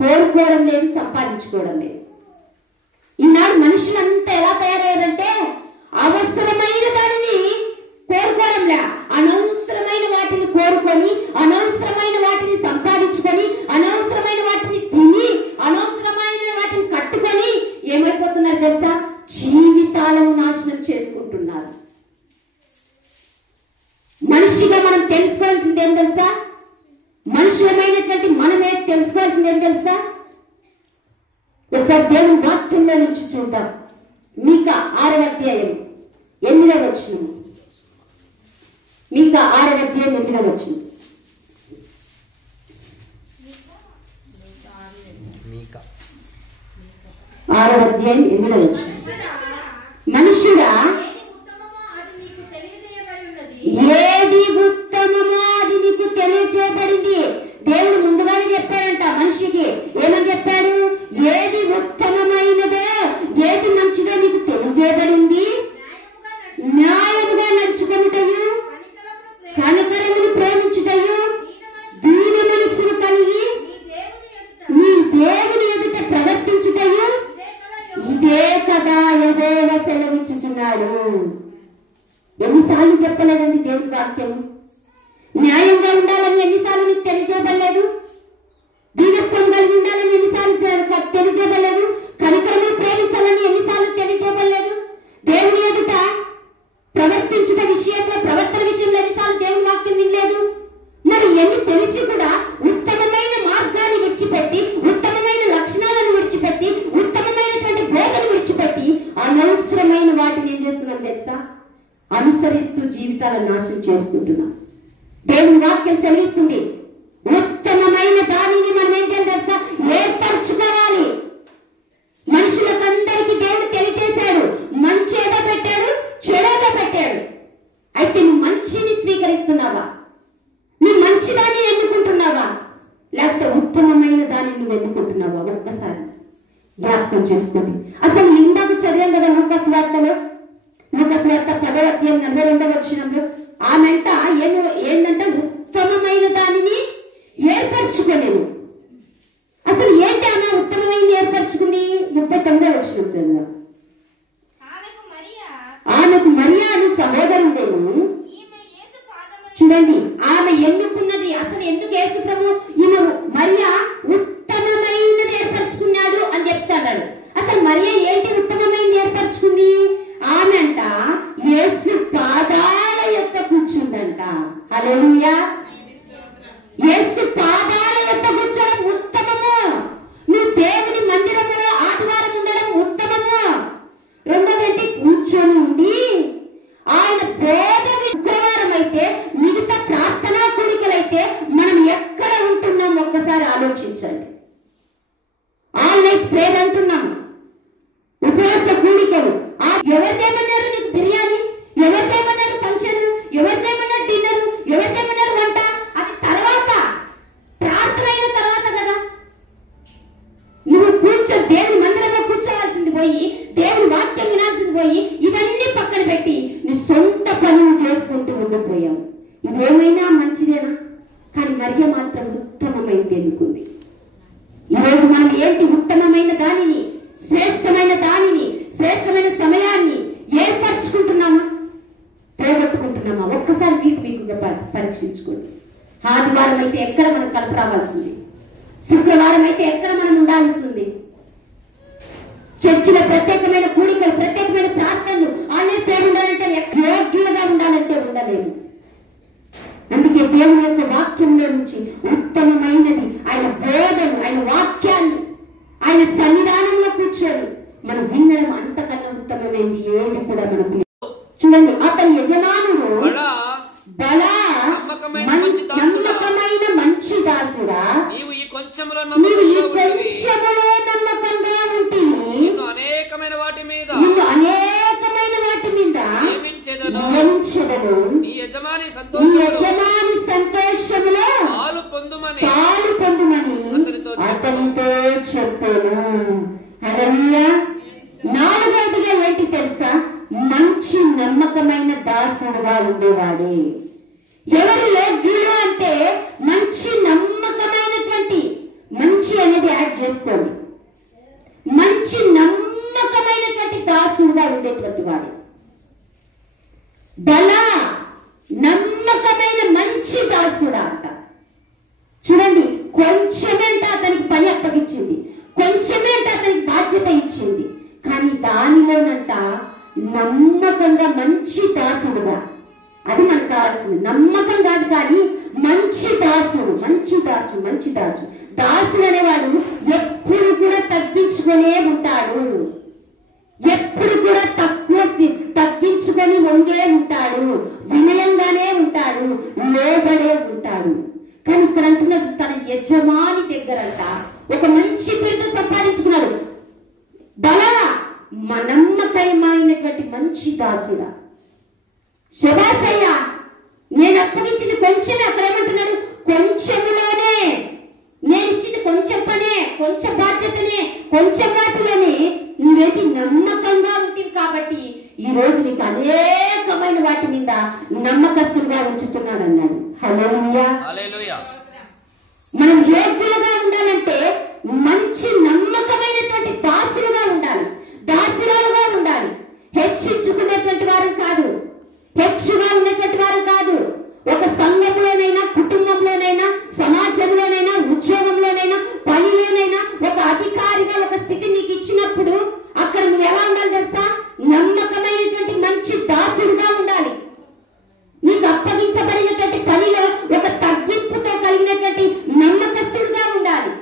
కోరుకోవడం లేదు, సంపాదించుకోవడం లేదు. ఈనాడు మనుషులంతా ఎలా తయారయ్యారంటే అవసరమైన దానిని కోరుకోవడంలా, అనవసరమైన వాటిని కోరుకొని, అనవసరమైన వాటిని సంపాదించుకొని, అనవసరమైన వాటిని తిని, అనవసరమైన వాటిని కట్టుకొని ఏమైపోతున్నారు తెలుసా? జీవితాలను నాశనం చేసుకుంటున్నారు. మనిషిగా మనం తెలుసుకోవాల్సింది ఏం తెలుసా? మనుషులమైనటువంటి మనమే తెలుసుకోవాల్సింది ఏం తెలుసా? ఒకసారి దేవుని వాక్యంలో నుంచి చూద్దాం. మీకా 6వ అధ్యాయం 8వ వచనం. మీకా 6వ అధ్యాయం 8వ వచనం. మీకా 6వ అధ్యాయం 8వ వచనం. మనుషుడా, ఏది ఉత్తమమో అది నీకు తెలియజేయబడింది. దేవుడు ముందుగానే చెప్పాడంట మనిషికి. ఏమని చెప్పాడు? ఏది ఉత్తమమైనదో, ఏది మంచిదో నీకు తెలియజేయబడింది. న్యాయముగా నడుచుకొనుటయు, కనికరమును ప్రేమించుటయు, దీన మనస్సును కలిగి నీ దేవుని ఎదుట ప్రవర్తించుటయు, ఇదే కదా యెహోవా సెలవిచ్చుచున్నాడు. ఎన్నిసార్లు చెప్పలేదండి దేవుని వాక్యం? న్యాయంగా ఉండాలని ఎన్నిసార్లు నీకు తెలియజేయబడలేదు? దీనత్వం కలిగి ఉండాలని ఎన్నిసార్లు తెలియజేయబడలేదు? కనికరమును ప్రేమించాలని ఎన్నిసార్లు తెలియజేయబడలేదు? దేవుని ఎదుట ప్రవర్తించుట విషయంలో, ప్రవర్తన విషయంలో ఎన్నిసార్లు దేవుని వాక్యం వినలేదు? మరి ఎన్ని తెలిసి కూడా ఉత్తమమైన మార్గాన్ని విడిచిపెట్టి, ఉత్తమమైన లక్షణాలను విడిచిపెట్టి, ఉత్తమమైనటువంటి బోధను విడిచిపెట్టి అనవసరమైన వాటిని ఏం చేస్తున్నాం తెలుసా? అనుసరిస్తూ జీవితాలను నాశనం చేసుకుంటున్నాం. దేవుని వాక్యం సెలవిస్తుంది, ఉత్తమమైన దానిని మనం ఏం చేయాలి తెలుసా? ఏర్పరచుకోవాలి. మనుషులకందరికీ దేవుడు తెలియజేశాడు. మంచి ఏదో పెట్టాడు, చెడేదో పెట్టాడు. అయితే నువ్వు మంచిని స్వీకరిస్తున్నావా? నువ్వు మంచి దాన్ని ఎన్నుకుంటున్నావా? లేకపోతే ఉత్తమమైన దాన్ని నువ్వు ఎన్నుకుంటున్నావా? ఒక్కసారి జ్ఞాపకం చేసుకోండి. అసలు ఇందాక చదివాం కదా లూకా సువార్తలో, లూకా సువార్త 10వ అధ్యాయం 42వ వచనంలో ఆమెంట ఏంటంటే ఉత్తమమైన దానిని ఏర్పరచుకోలేను. అసలు ఏంటి ఆమె ఉత్తమమైనది ఏర్పరచుకుంది? 39వ వచనం కదా. ఆమెకు మరియాను సహోదరుడేను. చూడండి, ఆమె ఎన్నుకున్నది అసలు ఎందుకు? యేసు ప్రభు ఈమె మరియా ఉత్తమమైనది ఏర్పరచుకున్నాడు అని చెప్తాడు. అసలు మరియా ఏంటి ఉత్తమమైనది ఏర్పరచుకుంది? ఆమె అంట యేసు పాదాల యొక్క కూర్చుందంట. హల్లెలూయా. యేసు పాదాల యొక్క కూర్చోవడం ఉత్తమము. నువ్వు దేవుని మందిరంలో ఆదివారం ఉండడం ఉత్తమము. రెండోది కూర్చొని ఉండి ఆయన బోధ శుక్రవారం అయితే, మిగతా ప్రార్థనా కూడికలైతే మనం ఎక్కడ ఉంటున్నాం ఒక్కసారి ఆలోచించండి. ఆన్లైన్ ప్రేయర్ అంటున్నాం, ఉపవాస కూడికలు. ఎవరు చేయమన్నారు నీకు బిర్యానీ? ఎవరు చేయమన్నారు ఫంక్షన్? ఎవరు చేయమన్నారు డిన్నర్? ఎవరు చేయమన్నారు వంట? అది తర్వాత, ప్రార్థన అయిన తర్వాత కదా. నువ్వు దేవుని మందిరంలో కూర్చోవాల్సింది పోయి, దేవుని వాక్యం వినాల్సింది పోయి, ఇవన్నీ పక్కన పెట్టి నీ సొంత పనులు చేసుకుంటూ ఉండిపోయావు. ఇదేమైనా మంచిదేనా? కానీ మరియ మాత్రం ఉత్తమమైనది ఎన్నుకుంది. ఈరోజు మనం ఏంటి? ఉత్తమమైన దానిని, శ్రేష్టమైన దానిని, శ్రేష్టమైన సమయాన్ని ఏర్పరచుకుంటున్నామా, పోగొట్టుకుంటున్నామా? ఒక్కసారి మీకు పరీక్షించుకోండి. ఆదివారం అయితే ఎక్కడ మనం కలుపు రావాల్సింది? శుక్రవారం అయితే ఎక్కడ మనం ఉండాల్సింది? చర్చిలో ప్రత్యేకమైన కూడికలు, ప్రత్యేకమైన ప్రార్థనలు, ఆన్లైన్ ప్రేమ ఉండాలంటే యోగ్యులుగా ఉండాలంటే ఉండలేము. అందుకే దేవుని యొక్క వాక్యంలో నుంచి ఉత్తమమైనది ఆయన బోధను, ఆయన వాక్యాన్ని, ఆయన సన్నిధానంలో కూర్చొని మనం వినడం అంతకన్నా ఉత్తమమైనది ఏది కూడా మనకు. చూడండి, అతని యజమానుడు బలా నమ్మకమైన మంచి దాసుడా, నీవు ఈ కొంచెములో నమ్మకంగా ఉంటే అనేకమైన వాటి మీద నియమించెదను. నీ యజమాని సంతోషములో పాలు పొందుమని అతనితో చెప్పాను. హల్లెలూయా. నాలుగవదిగా ఏంటి తెలుసా? మంచి నమ్మకమైన దాసుడుగా ఉండేవాడే. ఎవరు యోగ్యులు అంటే మంచి నమ్మకమైనటువంటి, మంచి అనేది యాడ్ నమ్మకంగా మంచి దాసుడుగా. అది మనకు కావాల్సింది. నమ్మకం కాదు కానీ మంచి దాసుడు, మంచి దాసుడు, మంచి దాసుడు. దాసుడు అనేవాడు ఎప్పుడు కూడా తగ్గించుకునే ఉంటాడు, ఎప్పుడు కూడా తగ్గించుకొని వంగే ఉంటాడు, వినయంగానే ఉంటాడు, లోబడే ఉంటాడు. కానీ ఇక్కడ అంటున్నది తన యజమాని దగ్గరంట ఒక మంచి బిరుదు సంపాదించుకున్నాడు. బలా నమ్మకమైనటువంటి మంచి దాసుడా, శబాసయ్య, నేను అప్పగించింది కొంచెమే. అక్కడ ఏమంటున్నాడు? కొంచెంలోనే నేను ఇచ్చింది కొంచెం పనే, కొంచెం బాధ్యతనే, కొంచెం వాటిలోనే నువ్వేంటి నమ్మకంగా ఉంటుంది కాబట్టి ఈ రోజు నీకు అనేకమైన వాటి మీద నమ్మకస్తులుగా ఉంచుతున్నాడు అన్నాడు. హల్లెలూయా. మనం యోగ్యులుగా ఉండాలంటే మంచి నమ్మకమైనటువంటి దాసులుగా ఉండాలి, దాసులుగా ఉండాలి. హెచ్చించుకునేటువంటి వారు కాదు, హెచ్చుగా ఉన్నటువంటి వారు కాదు. ఒక సంఘంలోనైనా, కుటుంబంలోనైనా, సమాజంలోనైనా, ఉద్యోగంలోనైనా, పనిలోనైనా ఒక అధికారిగా ఒక స్థితి నీకు ఇచ్చినప్పుడు అక్కడ నువ్వు ఎలా ఉండాలి తెలుసా? నమ్మకమైనటువంటి మంచి దాసుడుగా ఉండాలి. నీకు అప్పగించబడినటువంటి పనిలో ఒక తగ్గింపుతో కలిగినటువంటి నమ్మకస్తుడుగా ఉండాలి.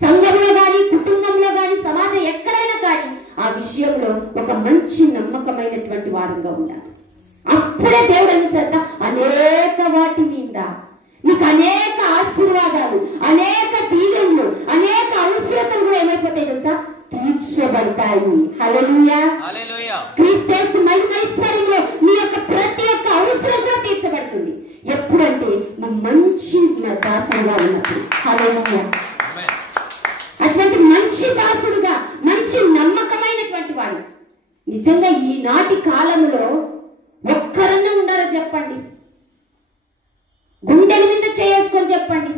సంఘంలో గాని, కుటుంబంలో గాని, సమాజం ఎక్కడైనా కానీ ఆ విషయంలో ఒక మంచి నమ్మకమైనటువంటి వారంగా ఉండాలి. అప్పుడే దేవుడు అనుసరిత అనేక వాటి మీద నీకు అనేక ఆశీర్వాదాలు, అనేక దీవెనలు, అనేక అవసరతలు కూడా ఏమైపోతాయి తెలుసా? తీర్చబడతాయి. హల్లెలూయా. క్రీస్తు మహిమైశ్వర్యంలో నీ యొక్క ప్రతి ఒక్క అవసరం కూడా తీర్చబడుతుంది. ఎప్పుడంటే నువ్వు మంచి దాసుడుగా ఉన్నప్పుడు. హల్లెలూయా. అటువంటి మంచి దాసుడుగా, మంచి నమ్మకమైనటువంటి వాడు. నిజంగా ఈనాటి కాలంలో ఒక్కరన్నా ఉండాలో చెప్పండి? గుండెల మీద చేసుకొని చెప్పండి,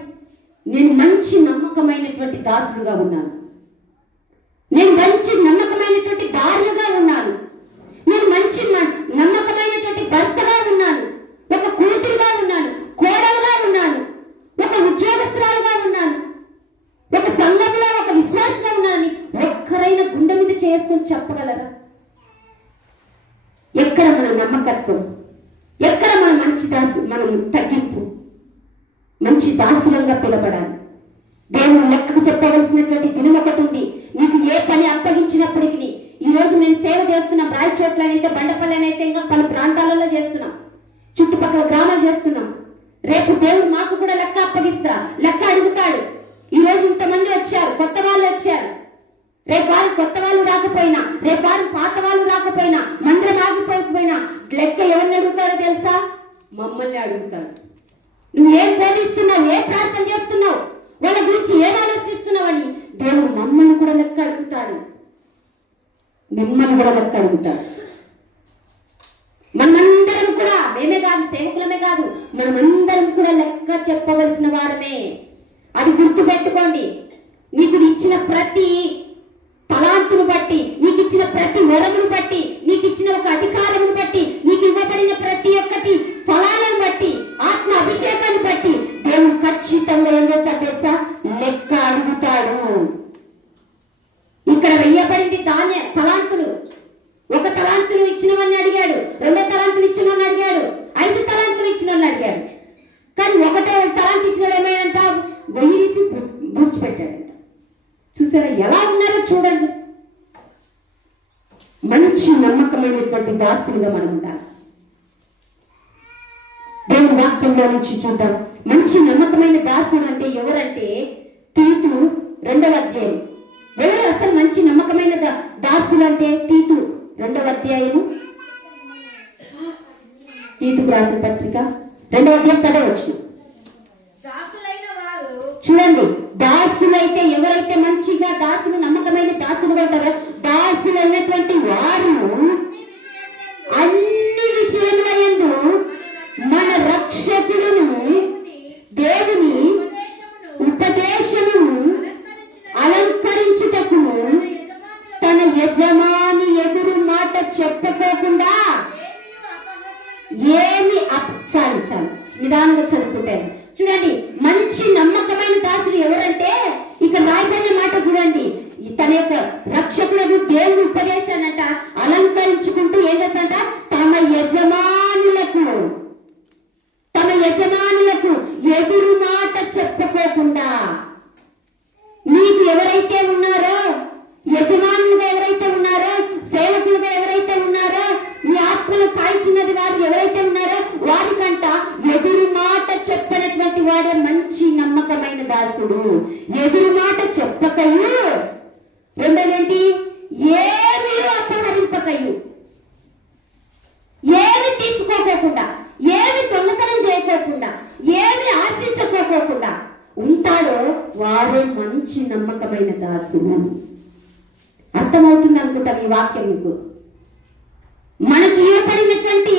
నేను మంచి నమ్మకమైనటువంటి దాసుడుగా ఉన్నాను, నేను మంచి నమ్మకమైనటువంటి భార్యగా ఉన్నాను, నేను మంచి నమ్మకమైనటువంటి భర్తగా ఉన్నాను, ఒక కూతురుగా ఉన్నాను, కోడలుగా ఉన్నాను, ఒక ఉద్యోగస్తురాలుగా ఉన్నాను, ఒక సంఘంలో ఒక విశ్వాసంగా ఉన్నాను. ఒక్కరైనా గుండె మీద చేసుకొని చెప్పగలరా? ఎక్కడ మన నమ్మకత్వం? ఎక్కడ మన మంచి మనం తగ్గింపు? మంచి దాసులంగా పిలబడాలి. దేవుడు లెక్కకు చెప్పవలసినటువంటి దినం ఒకటి ఉంది. నీకు ఏ పని అప్పగించినప్పటికీ, ఈ రోజు మేము సేవ చేస్తున్నాం, రాయచోట్లనైతే, బండపల్లెనైతే, ఇంకా పలు ప్రాంతాలలో చేస్తున్నాం, చుట్టుపక్కల గ్రామాలు చేస్తున్నాం. రేపు దేవుడు మాకు కూడా లెక్క అప్పగిస్తా, లెక్క అడుగుతాడు. ఈ రోజు ఇంతమంది వచ్చారు, కొత్త వాళ్ళు వచ్చారు. రేపు వారు కొత్త వాళ్ళు రాకపోయినా, రేపు వారు పాత వాళ్ళు రాకపోయినా, మందిరం ఆగిపోకపోయినా లెక్క ఎవరిని అడుగుతారో తెలుసా? మమ్మల్ని అడుగుతాడు. నువ్వు ఏం బోధిస్తున్నావు, ఏ ప్రార్థన చేస్తున్నావు, వాళ్ళ గురించి ఏం ఆలోచిస్తున్నావని దేవుడు మమ్మల్ని కూడా లెక్క అడుగుతాడు, మిమ్మల్ని కూడా లెక్క అడుగుతాడు. మనమందరం కూడా, మేమే కాదు, సేవకులమే కాదు, మనమందరం కూడా లెక్క చెప్పవలసిన వారమే. అది గుర్తు పెట్టుకోండి. నీకు ఇచ్చిన ప్రతి తలాంతును బట్టి, నీకు ఇచ్చిన ప్రతి వరమును బట్టి, నీకు ఇచ్చిన ఒక అధికారమును బట్టి, నీకు ఇవ్వబడిన ప్రతి ఒక్కటి ఫలాలను బట్టి, ఆత్మ అభిషేకాన్ని బట్టి దేవుడు ఖచ్చితంగా ఏం చేస్తాడు తెలుసా? లెక్క అడుగుతాడు. ఇక్కడ వెయ్యబడింది తలాంతులు. ఒక తలాంతులు ఇచ్చినవన్నీ అడిగాడు, 2 తలాంతులు ఇచ్చినవన్నీ అడిగాడు, 5 తలాంతులు ఇచ్చినవన్నీ అడిగాడు. కానీ ఒకటో తలాంతు ఇచ్చినాడు ఏమైనంట? వెయ్యిసి పూడ్చిపెట్టాడంట. చూసారా ఎలా ఉన్నారో చూడండి. మంచి నమ్మకమైనటువంటి దాసులుగా మనం ఉండాలి. దేవుని వాక్యంలో నుంచి చూద్దాం. మంచి నమ్మకమైన దాసుడు అంటే ఎవరంటే, తీతు 2వ అధ్యాయం. ఎవరు అసలు మంచి నమ్మకమైన దాసులు అంటే? తీతు 2వ అధ్యాయము, తీతుకు రాసిన పత్రిక 2వ అధ్యాయం 10వ వచనం చూడండి. దాసులైతే ఎవరైతే మంచిగా దాసులు, నమ్మకమైన దాసులుగా ఉంటారో, దాసులైనటువంటి వారు అన్ని విషయములందు మన రక్షకుడును దేవుని ఉపదేశమును అలంకరించుటకును తన యజమాని ఎదురు మాట చెప్పుకోకుండా ఏమి చాలు నిదానంగా చదువుకుంటారు. చూడండి, మంచి నమ్మకమైన దాసులు ఎవరంటే ఇక్కడ రాయబడిన మాట చూడండి. తన యొక్క రక్షకుడు దేవుని ఉపదేశానంట వాడే మంచి నమ్మకమైన దాసుడు. ఎదురు మాట చెప్పకయు, రెండోదేంటి, ఏమీ అపహరింపకయు, ఏమి తీసుకోకోకుండా, ఏమి దొంగతనం చేయకోకుండా, ఏమి ఆశించుకోకోకుండా ఉంటాడో వాడే మంచి నమ్మకమైన దాసుడు. అర్థమవుతుంది అనుకుంటాం ఈ వాక్యం మీకు. మనకి ఇవ్వబడినటువంటి